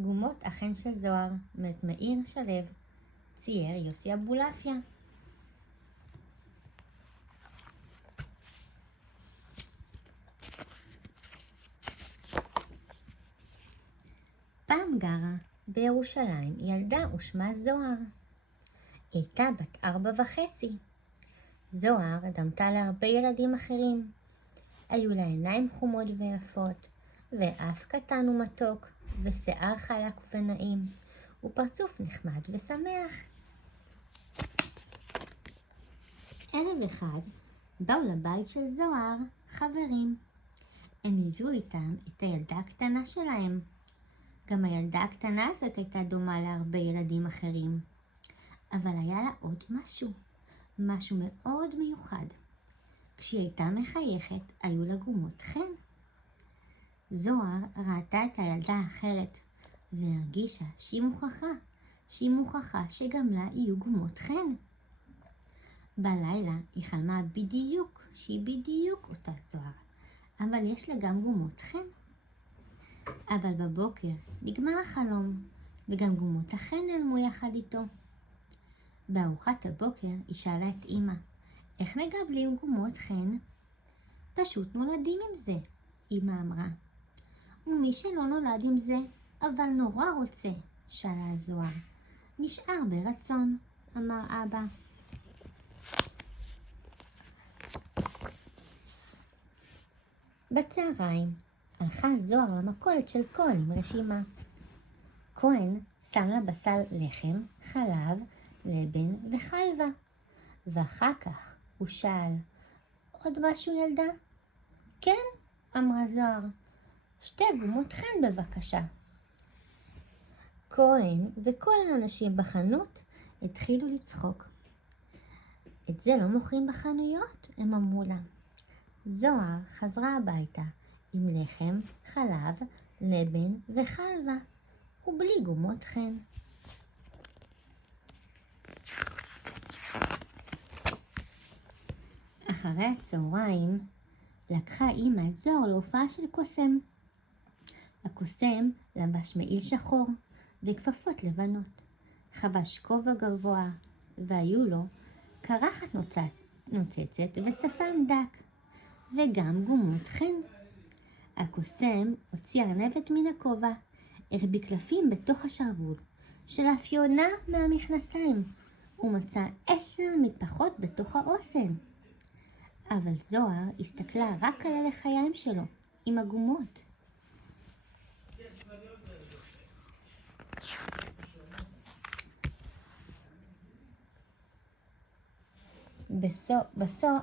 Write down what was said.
גומות החן של זוהר, מאת מאיר שלו, צייר יוסי אבולעפיה. פעם גרה בירושלים ילדה ושמה זוהר. היא הייתה בת 4.5. זוהר דמתה להרבה ילדים אחרים. היו לה עיניים חומות ויפות, ואף קטן ומתוק, ושיער חלק ונעים, ופרצוף נחמד ושמח. ערב אחד באו לבית של זוהר חברים. הם הביאו איתם את הילדה הקטנה שלהם. גם הילדה הקטנה הזאת הייתה דומה להרבה ילדים אחרים. אבל היה לה עוד משהו מאוד מיוחד. כשהיא הייתה מחייכת, היו לה גומות חן. זוהר ראתה את הילדה האחרת, והרגישה שהיא מוכרחה שגם לה יהיו גומות חן. בלילה היא חלמה שהיא בדיוק אותה זוהר, אבל יש לה גם גומות חן. אבל בבוקר נגמר החלום, וגם גומות החן נעלמו יחד איתו. בארוחת הבוקר היא שאלה את אמא, איך מגבלים גומות חן? פשוט נולדים עם זה, אמא אמרה. ומי שלא נולד עם זה, אבל נורא רוצה, שאלה זוהר. נשאר ברצון, אמר אבא. בצהריים הלכה זוהר למכולת של כהן עם רשימה. כהן שם לה בסל לחם, חלב, לבן וחלבה. ואחר כך הוא שאל, עוד משהו ילדה? כן, אמרה זוהר. 2 גומות חן בבקשה. כהן וכל האנשים בחנות התחילו לצחוק. את זה לא מוכרים בחנויות, הם אמרו לה. זוהר חזרה הביתה עם לחם, חלב, לבן וחלבה, ובלי גומות חן. אחרי הצהריים לקחה אמא את זוהר להופעה של קוסם. הקוסם לבש מעיל שחור וכפפות לבנות, חבש כובע גבוה, והיו לו קרחת נוצצת ושפם דק, וגם גומות חן. הקוסם הוציא ארנבת מן הכובע, הרביק קלפים בתוך השרוול של האפיונה מהמכנסיים, ומצא 10 מטפחות בתוך האוסן. אבל זוהר הסתכלה רק על הלחיים שלו עם הגומות. בסוף